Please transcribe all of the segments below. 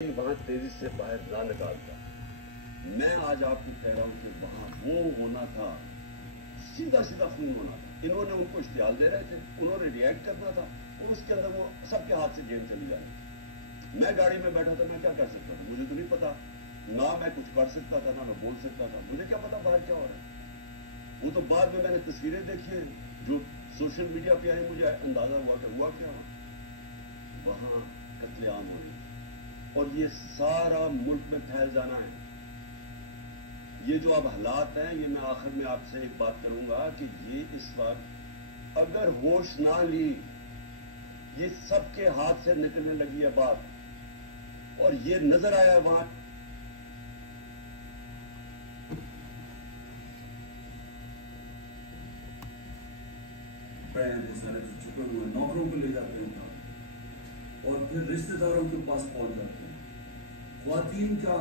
वहां तेजी से बाहर ना निकालता। मैं आज आपको कह रहा हूं कि वहां वो होना था, सीधा सीधा खून होना था। इन्होंने उनको इश्तिहाल दे रहे थे, उन्होंने रिएक्ट करना था और उसके अंदर वो सबके हाथ से गेम चली जानी। मैं गाड़ी में बैठा था, मैं क्या कर सकता था? मुझे तो नहीं पता, ना मैं कुछ कर सकता था ना मैं बोल सकता था। मुझे क्या पता बाहर क्या हो रहा है। वो तो बाद में मैंने तस्वीरें देखी है जो सोशल मीडिया पे आई, मुझे अंदाजा हुआ कि हुआ क्या वहां कत्लेआम हो रही और ये सारा मुल्क में फैल जाना है। ये जो अब हालात हैं, ये मैं आखिर में आपसे एक बात करूंगा कि ये इस वक्त अगर होश ना ली, ये सबके हाथ से निकलने लगी है बात। और ये नजर आया है वहां सारे चुके हुए नौकरों को ले जाते हैं और फिर रिश्तेदारों के पास पहुंच जाते हैं। ख्वातीन का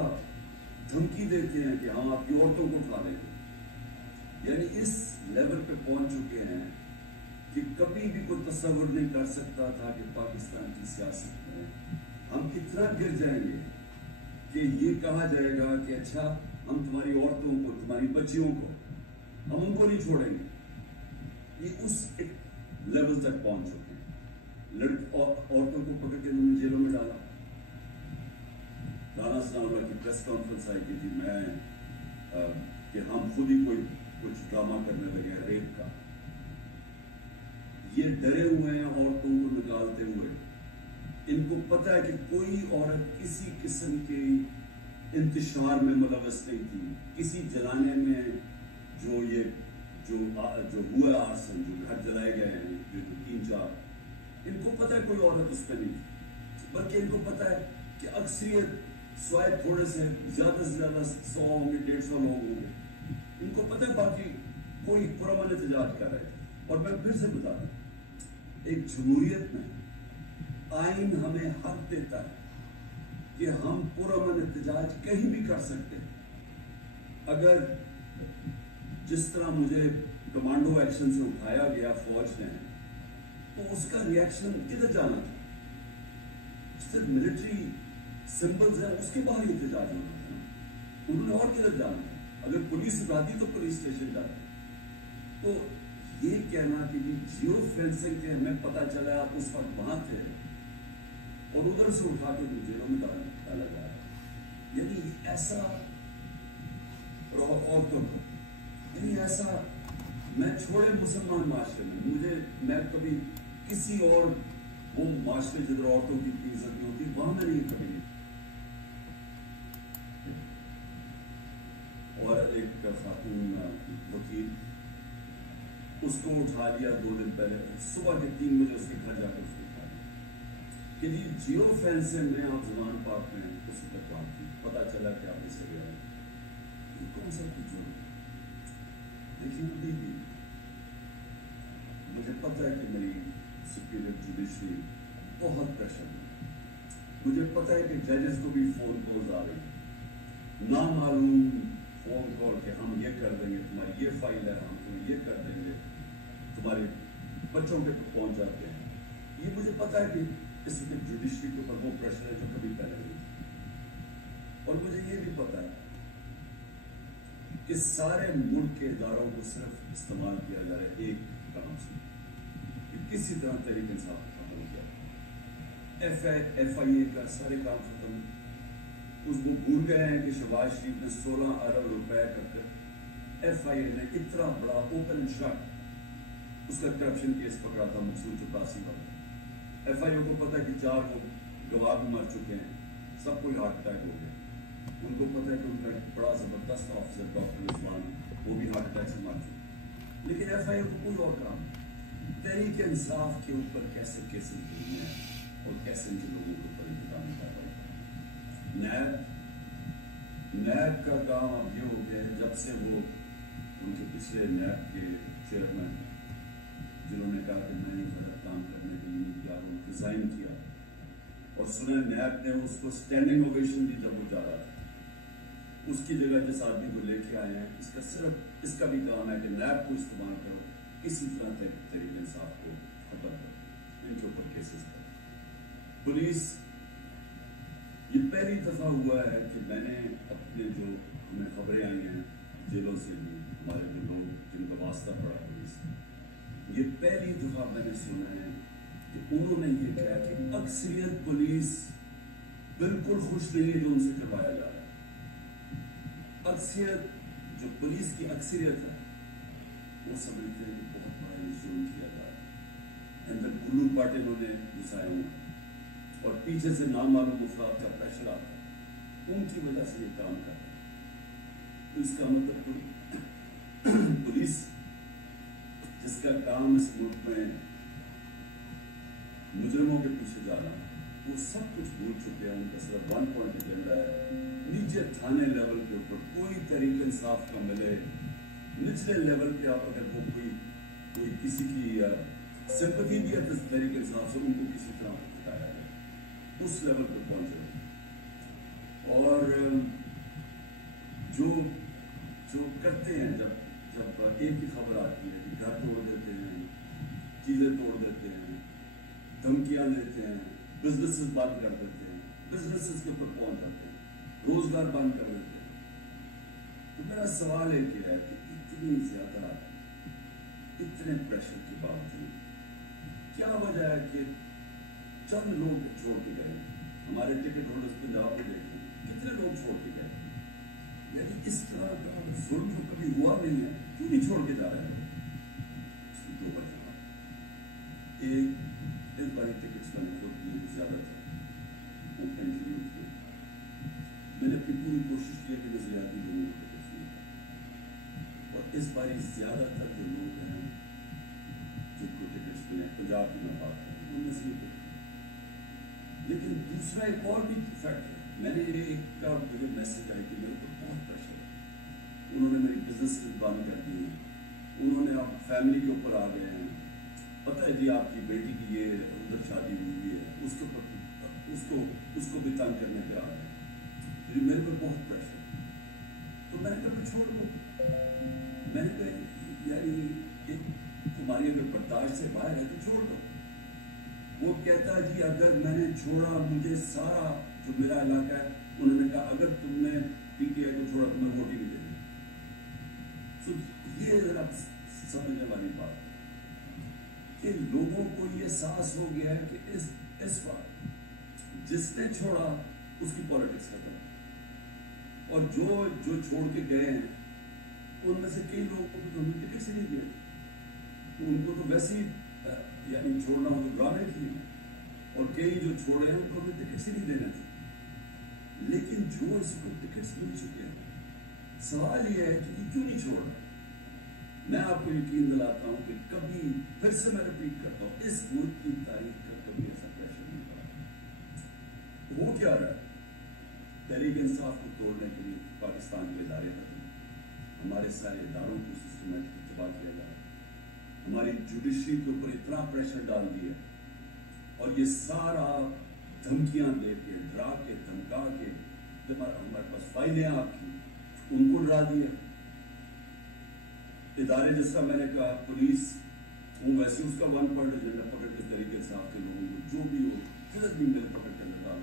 धमकी देते हैं कि हम आपकी औरतों को उठा लेंगे। यानी इस लेवल पे पहुंच चुके हैं कि कभी भी कोई तस्वर नहीं कर सकता था कि पाकिस्तान की सियासत में हम कितना गिर जाएंगे कि ये कहा जाएगा कि अच्छा हम तुम्हारी औरतों को, तुम्हारी बच्चियों को, हम उनको नहीं छोड़ेंगे। ये उस एक लेवल तक पहुंच चुके हैं। औरतों को पकड़ के उन्होंने जेलों में डाला। राना सनाउल्लाह की प्रेस कॉन्फ्रेंस आई कि मैं कि हम खुद ही कोई कुछ ड्रामा करने लगे हैं रेप का। ये डरे हुए हैं औरतों को निकालते हुए। इनको पता है कि कोई औरत किसी किस्म के इंतशार में मुलव्वस नहीं थी, किसी जलाने में जो हुआ आर्सन, जो घर जलाए गए हैं, जो 3-4, इनको पता है कोई औरत उस पर नहीं थी। बल्कि इनको पता है कि अक्सरियत स्वायद थोड़े से ज्यादा 100 होंगे, 150 लोग होंगे। इनको पता है बाकी कोई पुरअमन एहतजाज कर रहे थे। और मैं फिर से बता दूं, एक जमहूरियत में आइन हमें हक देता है कि हम पुरअमन एहतजाज कहीं भी कर सकते हैं। अगर जिस तरह मुझे कमांडो एक्शन से उठाया गया फौज ने, तो उसका रिएक्शन किधर जाना था? सिर्फ मिलिट्री सिंबल्स है, उसके बाहर एहतजाज होना था ना। उन्होंने और किधर जाना था? अगर पुलिस उठाती तो पुलिस स्टेशन जाते। तो ये कहना कि जियो फेंसिंग के हमें पता चला आप उस वक्त वहां थे और उधर से उठा के जेलों में डाला जा रहा है, यानी ऐसा औरतों को, यानी ऐसा मैं छोड़े मुसलमान माशरे में, मैं कभी किसी और वो माशरे जिधर औरतों की इज्जत नहीं होती वहां में नहीं कभी नहीं। और एक खातून वकील, उसको उठा लिया 2 दिन पहले, सुबह के 3 बजे उसके घर जाकर उसको उठा लिया कि जी जियो फेंसिंग में आप जमान पाक में उसी तक बात की, पता चला कि आप इससे गया है। कौन सा कुछ जो देखिए, अभी भी मुझे पता है कि मेरी सुपीरियर जुडिशरी बहुत प्रेशर में। मुझे पता है कि जजेस को भी फोन कॉल्स आ रही है, ना मालूम फोन कॉल के हम ये कर देंगे, तुम्हारी ये फाइल है, हम तुम्हें ये कर देंगे, तुम्हारे बच्चों के पहुंच जाते हैं। ये मुझे पता है कि इसमें जुडिशरी के ऊपर वो प्रेशर है जो कभी पहले नहीं था। और मुझे ये भी पता है कि सारे मुल्क के इदारों को सिर्फ इस्तेमाल किया जा रहा है एक काम से कि किसी तरह तहरीक इंसाफ खत्म हो गया। FIA का सारे काम खत्म। उसको भूल गए हैं कि शहबाज शरीफ ने 16 अरब रुपए कर FIA ने इतना बड़ा ओपन शट उसका करप्शन केस पकड़ा था, मकसूद चपरासी वाला। FIA को पता है कि 4 लोग गवाह भी मर चुके हैं, सबको हार्ट अटैक हो गया। उनको पता है कि उनका एक बड़ा जबरदस्त ऑफिसर डॉक्टर उस्मान, वो भी हार्ट अटैक से मर चुके। लेकिन FIA को कोई और काम, तहरीक इंसाफ के ऊपर कैसे केसेस देने हैं और कैसे इनके लोगों के ऊपर इंतजाम कर रहे हैं। नैब का काम अब ये हो गया है, जब से वो उनके पिछले नैब के चेयरमैन जिन्होंने कहा कि मैं गलत काम करने के लिए तैयार हूँ, रिजाइन किया और सुना नैब ने उसको स्टैंडिंग ओवेशन दी जब वो जा रहा था। उसकी जगह जिस आदमी को लेके आए हैं, इसका सिर्फ इसका भी काम है कि नैब को इस्तेमाल करो, किसी तरह तहरीक इंसाफ को खत्म करो, इनके ऊपर केसेस करो। पुलिस یہ پہلی دفعہ ہوا ہے کہ میں نے اپنے جو ہمیں خبریں آئی ہیں جیلوں سے بھی ہمارے جو لوگ جن کا واسطہ پڑا پولیس سے، یہ پہلی دفعہ میں نے سنا ہے کہ انہوں نے یہ کہا کہ اکثریت پولیس بالکل خوش نہیں ہے جو ان سے کروایا جا رہا ہے۔ اکثریت جو پولیس کی اکثریت ہے وہ سمجھتے ہیں کہ بہت بڑا ظلم کیا جا رہا ہے، اندر گلو پاٹے انہوں نے گھسائے ہوئے اور پیچھے سے نامعلوم افراد کا پریشر آتا ہے، ان کی وجہ سے یہ کام کر رہے ہیں۔ تو اس کا مطلب پولیس جس کا کام اس ملک میں مجرموں کے پیچھے جانا، وہ سب کچھ بھول چکے ہیں۔ ان کا صرف 1 پوائنٹ ایجنڈا ہے، نیچے تھانے لیول کے اوپر کوئی تحریک انصاف کا ملے، نچلے لیول پہ آپ اگر وہ کوئی کسی کی سمپتھی بھی ہے تحریک انصاف سے، ان کو کسی طرح ہٹایا جائے، اس لیول پہ پہنچے۔ اور جو کرتے ہیں جب ایک ہی خبر آتی ہے کہ گھر توڑ دیتے ہیں، چیزیں توڑ دیتے ہیں، دھمکیاں دیتے ہیں، بزنسز بند کر دیتے ہیں، بزنسز کے اوپر پہنچ جاتے ہیں، روزگار بند کر دیتے ہیں، تو میرا سوال ایک یہ ہے کہ اتنی زیادہ اتنے پریشر کے باوجود کیا وجہ ہے کہ چند لوگ چھوڑ کے گئے؟ ہمارے ٹکٹ ہولڈرز پنجاب کو دیکھیں، کتنے لوگ چھوڑ کے گئے؟ یعنی اس طرح کا ظلم جو کبھی ہوا نہیں ہے، کیوں نہیں چھوڑ کے جا رہے ہیں؟ اس کی 2 وجہ۔ ایک، اس باری ٹکٹس میں نے خود لیے زیادہ تھا، وہ انٹرویو کیے، میں نے اپنی پوری کوشش کی کہ نظریاتی لوگوں کو ٹکٹس ملیں، اور اس باری زیادہ تر جو لوگ ہیں جن کو ٹکٹس ملے، پنجاب کی میں بات کروں ان میں سے یہ ٹکٹ۔ لیکن دوسرا ایک اور بھی فیکٹ ہے، میں نے ایک کا مجھے میسج آئی کہ میرے کو بہت پریشر ہے، انہوں نے میری بزنس بند کر دی ہے، انہوں نے اب فیملی کے اوپر آ گئے ہیں، پتہ ہے جی آپ کی بیٹی کی یہ ادھر شادی ہوئی ہے، اس کو بھی تنگ کرنے پہ آ گئے، جی میرے پہ بہت پریشر ہے۔ تو میں نے کہا میں چھوڑ دوں، میں نے کہا یعنی تمہاری اگر برداشت سے باہر ہے تو چھوڑ دو۔ وہ کہتا ہے جی اگر میں نے چھوڑا مجھے سارا جو میرا علاقہ ہے، انہوں نے کہا اگر تم نے پی ٹی آئی کو چھوڑا تمہیں ووٹ ہی نہیں دیں گے۔ تو یہ ذرا سمجھنے والی بات ہے کہ لوگوں کو یہ احساس ہو گیا ہے کہ اس بار جس نے چھوڑا اس کی پالیٹکس ختم، اور جو چھوڑ کے گئے ہیں ان میں سے کئی لوگوں کو تو ہم نے ٹکٹ ہی نہیں دیے، ان کو تو ویسے ہی یعنی چھوڑنا ہو تو ڈرامے کیے، اور کئی جو چھوڑے ہیں ان کو ہمیں ٹکٹ ہی نہیں دینا تھا۔ لیکن جو اس کو ٹکٹس مل چکے ہیں، سوال یہ ہے کہ یہ کیوں نہیں چھوڑ رہا؟ میں آپ کو یقین دلاتا ہوں کہ کبھی پھر سے میں رپیٹ کرتا ہوں، اس ملک کی تاریخ کا کبھی ایسا پریشر نہیں پڑا۔ ہو کیا رہا ہے؟ تحریک انصاف کو توڑنے کے لیے پاکستان کے ادارے ختم، ہمارے سارے اداروں کو سسٹمیٹک تباہ کیا جا رہا ہے، ہماری جوڈیشری کے اوپر اتنا پریشر ڈال دیا، اور یہ سارا دھمکیاں دے کے، ڈرا کے، دھمکا کے، ہمارے پاس فائلیں آپ کی، ان کو ڈرا دیا۔ ادارے جس کا میں نے کہا پولیس، وہ ویسے اس کا 1 پوائنٹ ایجنڈا پکڑ کے تحریک انصاف کے لوگوں کو جو بھی ہو غلط بھی میرے پکڑ کے لگا،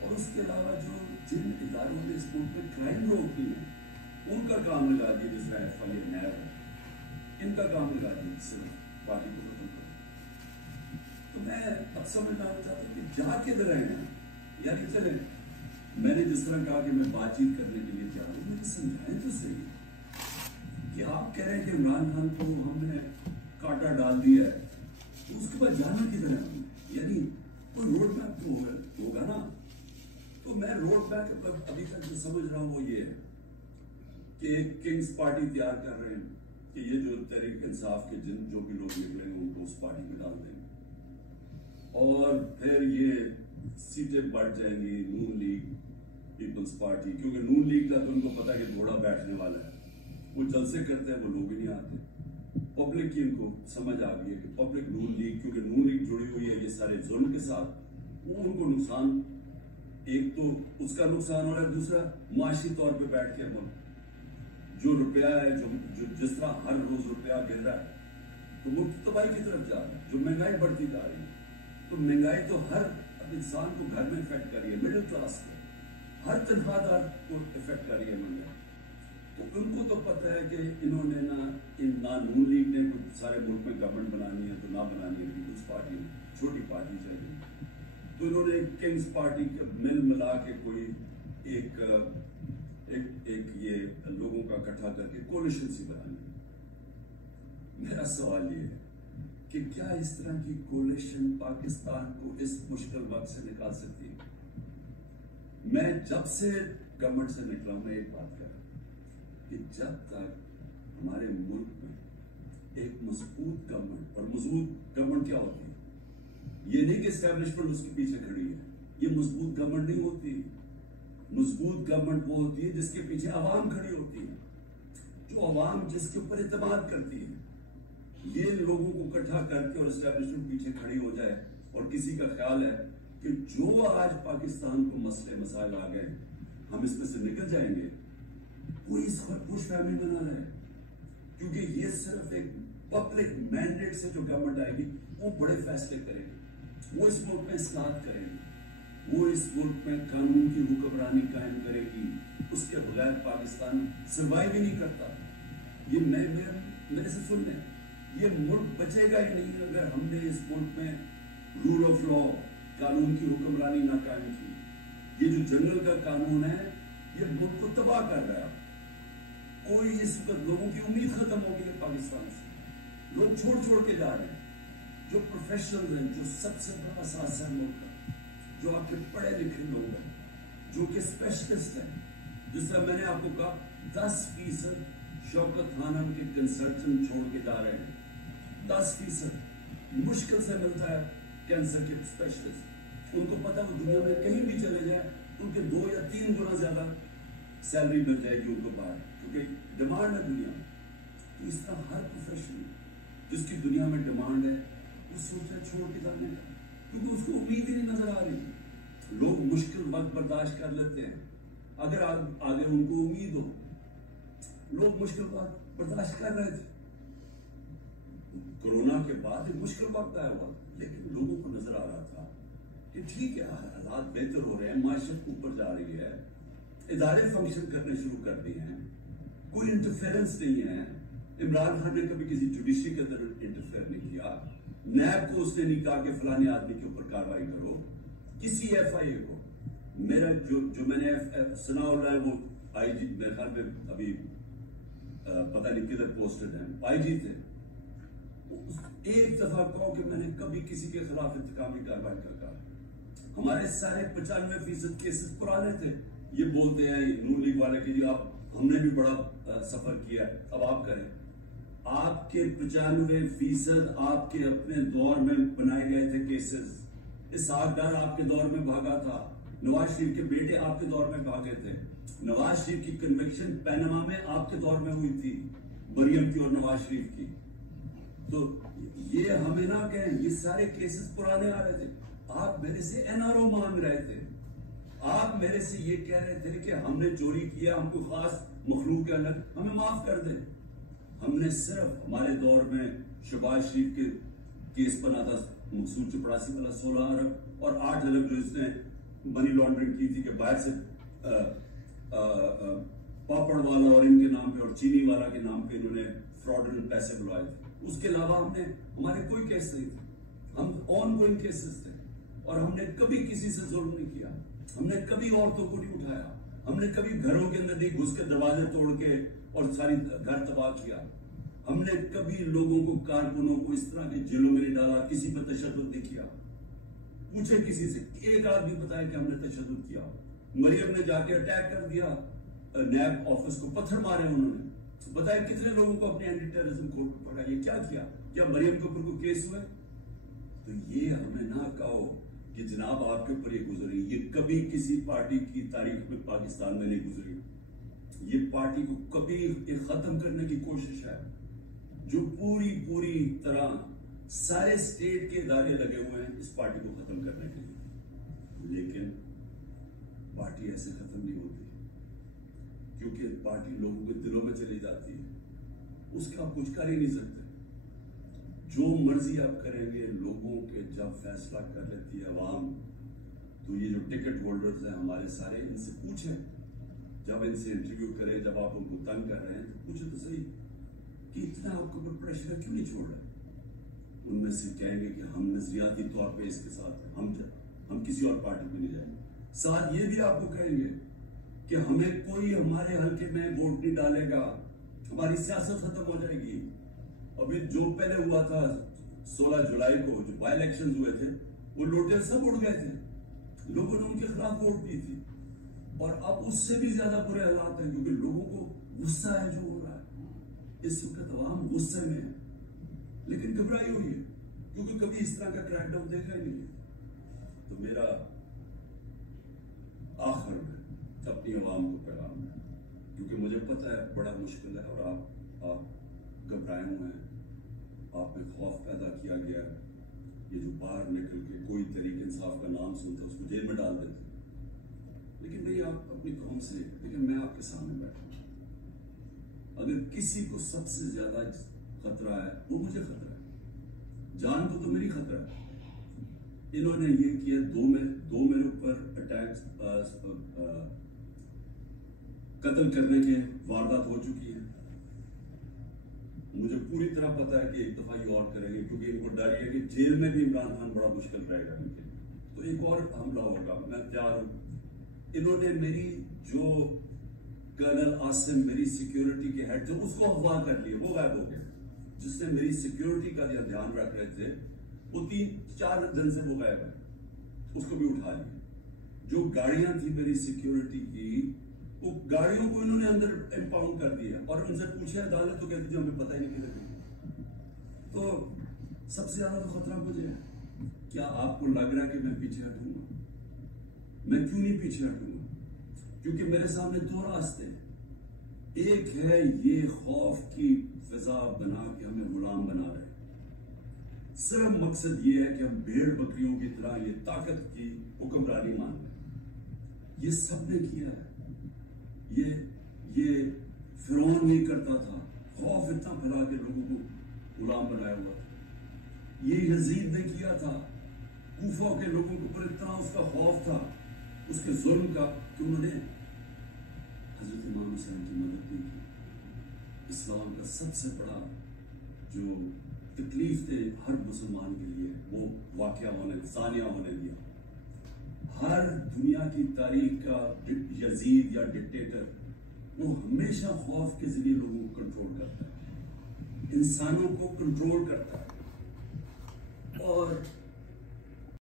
اور اس کے علاوہ جو جن اداروں نے اس ملک پہ کرائم روک دی ہے ان کا کام لگا دیا، جس طرح FIA نیب ہے، ان کا کام لگا دیا صرف پارٹی کو ختم کرو۔ تو میں اب سمجھنا چاہتا ہوں کہ جا کے رہے ہیں، یعنی چلے میں نے جس طرح کہا کہ میں بات چیت کرنے کے لیے تیار ہوں، مجھے سمجھائیں تو صحیح کہ آپ کہہ رہے ہیں کہ عمران خان کو ہم نے کانٹا ڈال دیا ہے، تو اس کے بعد جانا کدھر ہے ہم نے؟ یعنی کوئی روڈ میپ تو ہوگا نا۔ تو میں روڈ میپ ابھی تک جو سمجھ رہا ہوں وہ یہ ہے کہ ایک کنگز پارٹی تیار کر رہے ہیں کہ یہ جو تحریک انصاف کے جو بھی لوگ نکلیں گے ان کو اس پارٹی میں ڈال دیں گے، اور پھر یہ سیٹیں بڑھ جائیں گی نون لیگ پیپلز پارٹی، کیونکہ نون لیگ کا تو ان کو پتا ہے کہ گھوڑا بیٹھنے والا ہے، وہ جلسے کرتے ہیں وہ لوگ ہی نہیں آتے۔ پبلک کی ان کو سمجھ آ گئی ہے کہ پبلک نون لیگ، کیونکہ نون لیگ جڑی ہوئی ہے یہ سارے ظلم کے ساتھ، وہ ان کو نقصان، ایک تو اس کا نقصان ہو رہا ہے، دوسرا معاشی طور پہ بیٹھ کے ملک جو روپیہ ہے، جو جس طرح ہر روز روپیہ گر رہا ہے تو ملک تباہی کی طرف جا رہا ہے، جو مہنگائی بڑھتی جا رہی ہے، تو مہنگائی تو ہر इंसान को घर में इफेक्ट कर रही है, मिडिल क्लास को, हर तनख्वाहदार को इफेक्ट कर रही है महंगाई। तो उनको तो पता है कि इन्होंने ना नून लीग ने कुछ सारे मुल्क में गवर्नमेंट बनानी है तो ना बनानी है पीपल्स पार्टी ने, छोटी पार्टी चाहिए, तो इन्होंने किंग्स पार्टी के मिल मिला के कोई एक ये लोगों का इकट्ठा करके कोलिशन सी बनानी। मेरा सवाल ये है कि क्या इस तरह की कोलिशन पाकिस्तान को इस मुश्किल वक्त से निकाल सकती है? मैं जब से गवर्नमेंट से निकला मैं एक बात कर रहा हूं कि जब तक हमारे मुल्क में एक मजबूत गवर्नमेंट, और मजबूत गवर्नमेंट क्या होती है, ये नहीं कि एस्टैब्लिशमेंट उसके पीछे खड़ी है, ये मजबूत गवर्नमेंट नहीं होती। मजबूत गवर्नमेंट वो होती है जिसके पीछे आवाम खड़ी होती है, जो आवाम जिसके ऊपर इत्मीनान करती है। ये लोगों को इकट्ठा करके और एस्टैब्लिशमेंट पीछे खड़ी हो जाए और किसी का ख्याल है कि जो आज पाकिस्तान को मसले मसाइल आ गए हम इसमें से निकल जाएंगे, कोई इस पर खुशफहमी बना रहा है, क्योंकि ये सिर्फ एक पब्लिक मैंडेट से जो गवर्नमेंट आएगी वो बड़े फैसले करेगी, वो इस मुल्क में इस्लाहत करेगी, वो इस मुल्क में कानून की हुक्मरानी कायम करेगी। उसके बगैर पाकिस्तान सर्वाइव ही नहीं करता। ये मेरे से सुन लें, ये मुल्क बचेगा ही नहीं अगर हमने इस मुल्क में रूल ऑफ लॉ, कानून की हुक्मरानी ना कायम की। ये जो जंगल का कानून है ये मुल्क को तबाह कर रहा है। कोई इस वक्त लोगों की उम्मीद खत्म हो गई है पाकिस्तान से, लोग छोड़ के जा रहे हैं। जो प्रोफेशनल हैं, जो सबसे बड़ा असास है मुल्क का, जो आपके पढ़े लिखे लोग हैं, जो कि स्पेशलिस्ट हैं, जिस तरह मैंने आपको कहा 10% शौकत खानम के कंसल्टेंट छोड़ के जा रहे हैं। 10% मुश्किल से मिलता है कैंसर के स्पेशलिस्ट। उनको पता है वो दुनिया में कहीं भी चले जाए उनके 2 या 3 गुना ज्यादा सैलरी मिल जाएगी उनको बाहर, क्योंकि डिमांड है दुनिया में। तो इस तरह हर प्रोफेशन जिसकी दुनिया में डिमांड है वो सोचता है छोड़ के जाने का, क्योंकि उसको उम्मीद ही नहीं नजर आ रही। लोग मुश्किल वक्त बर्दाश्त कर लेते हैं अगर आगे उनको उम्मीद हो। लोग मुश्किल वक्त बर्दाश्त कर रहे थे, कोरोना के बाद एक मुश्किल वक्त आया हुआ, लेकिन लोगों को नजर आ रहा था कि ठीक है हालात बेहतर हो रहे हैं, माशत ऊपर जा रही है, इदारे फंक्शन करने शुरू कर दिए हैं, कोई इंटरफेरेंस नहीं है। इमरान खान ने कभी किसी जुडिशरी के अंदर इंटरफेयर नहीं किया, नैब को उसने नहीं कहा कि फलाने आदमी के ऊपर कार्रवाई करो, किसी FIA को। मेरा जो मैंने सुना हो रहा है वो IG मेरे ख्याल में अभी पता नहीं किधर पोस्टेड है, IG थे। एक दफा कहो कि मैंने कभी किसी के खिलाफ इंतकामी कार्रवाई का कहा। हमारे सारे 95% केसेस पुराने थे। ये बोलते हैं नून लीग वाले कि जी आप, हमने भी बड़ा सफर किया, अब आप करें। आपके 95% आपके अपने दौर में बनाए गए थे केसेस। इसहाक डार आपके दौर में भागा था, नवाज शरीफ के बेटे आपके दौर में भागे थे, नवाज शरीफ की कन्विक्शन पैनामा में आपके दौर में हुई थी, मरियम की और नवाज शरीफ की। तो ये हमें ना कहें, ये सारे केसेस पुराने आ रहे थे। आप मेरे से NRO मांग रहे थे, आप मेरे से ये कह रहे थे कि हमने चोरी किया, हमको खास मखलूक के अलग, हमें माफ कर दे। हमने सिर्फ हमारे दौर में शहबाज शरीफ के केस बना था, मकसूद चपरासी वाला 16 अरब और 8 अरब जो इसने मनी लॉन्ड्रिंग की थी कि बाहर से पापड़ वाला और इनके नाम पे और चीनी वाला के नाम पे इन्होंने फ्रॉडुलेंट पैसे बुलवाए थे। उसके अलावा हमारे कोई केस नहीं थे, हम ऑन गोइंग केसेस थे, और हमने कभी किसी से जुल्म नहीं किया, हमने कभी औरतों को नहीं उठाया, हमने कभी घरों के अंदर नहीं घुस के दरवाजे तोड़ के और सारी घर तबाह किया, हमने कभी लोगों को, कारकुनों को इस तरह के जेलों में नहीं डाला, किसी पर तशद्दुद नहीं किया। पूछे किसी से, एक आदमी बताए कि हमने तशद्दुद किया। मरियम ने जाके अटैक कर दिया नैब ऑफिस को, पत्थर मारे उन्होंने, बताए कितने लोगों को अपने एंटी टेररिज्म कोर्ट में पकड़ा, ये क्या किया? क्या मरियम के ऊपर कोई केस हुए? तो ये हमें ना कहो कि जनाब आपके ऊपर ये गुजरी, ये कभी किसी पार्टी की तारीख में पाकिस्तान में नहीं गुजरी। ये पार्टी को कभी खत्म करने की कोशिश है, जो पूरी तरह सारे स्टेट के इदारे लगे हुए हैं इस पार्टी को खत्म करने के लिए। लेकिन पार्टी ऐसे खत्म नहीं होती, क्योंकि पार्टी लोगों के दिलों में चली जाती है, उसका आप कुछ कर ही नहीं सकते। जो मर्जी आप करेंगे, लोगों के जब फैसला कर लेती है आवाम, तो ये जो टिकट होल्डर्स हैं हमारे सारे, इनसे पूछें, जब इनसे इंटरव्यू करें, जब आप उनको तंग कर रहे हैं तो पूछे तो सही कि इतना आपके ऊपर प्रेशर क्यों नहीं छोड़ रहे। उनमें से कहेंगे कि हम नजरियाती तौर पे इसके साथ हैं, हम किसी और पार्टी में नहीं जाएंगे। साथ ये भी आपको कहेंगे कि हमें कोई हमारे हल्के में वोट नहीं डालेगा, हमारी सियासत खत्म हो जाएगी। अभी जो पहले हुआ था 16 जुलाई को जो बाई इलेक्शन हुए थे, वो लोटे सब उड़ गए थे, लोगों ने उनके खिलाफ वोट दी थी। और अब उससे भी ज्यादा बुरे हालात हैं, क्योंकि लोगों को गुस्सा है जो हो रहा है। इस वक्त अवाम गुस्से में है, लेकिन घबराई हुई है, क्योंकि कभी इस तरह का क्रैकडाउन देखा ही नहीं है। तो मेरा आखिर में अपनी आवाम को पैगाम है, क्योंकि मुझे पता है बड़ा मुश्किल है, और आप घबराए हुए हैं, आप में खौफ पैदा किया गया है। ये जो बाहर निकल के कोई तरीके इंसाफ का नाम सुनता उसको जेल में डाल देते, लेकिन नहीं, आप अपनी कौम से, लेकिन मैं आपके सामने बैठा हूं। अगर किसी को सबसे ज्यादा खतरा है वो मुझे खतरा है, जान को तो मेरी खतरा है। इन्होंने ये किया, दो मेरे ऊपर अटैक्स, कत्ल करने के वारदात हो चुकी है। मुझे पूरी तरह पता है कि एक दफा ये और करेंगे, क्योंकि इनको डर है कि जेल में भी इमरान खान बड़ा मुश्किल रहेगा इनके लिए, तो एक और हमला होगा। मैं तैयार हूं। इन्होंने मेरी जो कर्नल आसिम, मेरी सिक्योरिटी के हेड, जो उसको अगवा कर लिए, वो गायब हो गया। जिसने मेरी सिक्योरिटी का ध्यान रख रहे थे, वो 3-4 दिन से वो गायब है, उसको भी उठा लिया। जो गाड़ियां थी मेरी सिक्योरिटी की, वो गाड़ियों को इन्होंने अंदर इंपाउंड कर दिया, और उनसे पूछे अदालत तो कहती जो हमें पता ही नहीं लगा। तो सबसे ज्यादा तो खतरा मुझे है। क्या आपको लग रहा है कि मैं पीछे हटूंगा? मैं क्यों नहीं पीछे हटूंगा? क्योंकि मेरे सामने 2 रास्ते हैं। एक है ये खौफ की फिजा बना के हमें गुलाम बना रहे, सिर्फ मकसद ये है कि हम भेड़ बकरियों की तरह ये ताकत की हुक्मरानी मान लें। ये सबने किया है। ये फिरौन नहीं करता था, खौफ इतना फैला के लोगों को गुलाम बनाया हुआ था। ये यजीद ने किया था, कूफा के लोगों के ऊपर इतना उसका खौफ था उसके जुल्म का कि उन्होंने हजरत इमाम हुसैन की मदद नहीं की। इस्लाम का सबसे बड़ा जो तकलीफ थे हर मुसलमान के लिए, वो वाकया सानिया होने दिया। हर दुनिया की तारीख का यजीद या डिक्टेटर, वो हमेशा खौफ के जरिए लोगों को कंट्रोल करता है, इंसानों को कंट्रोल करता है। और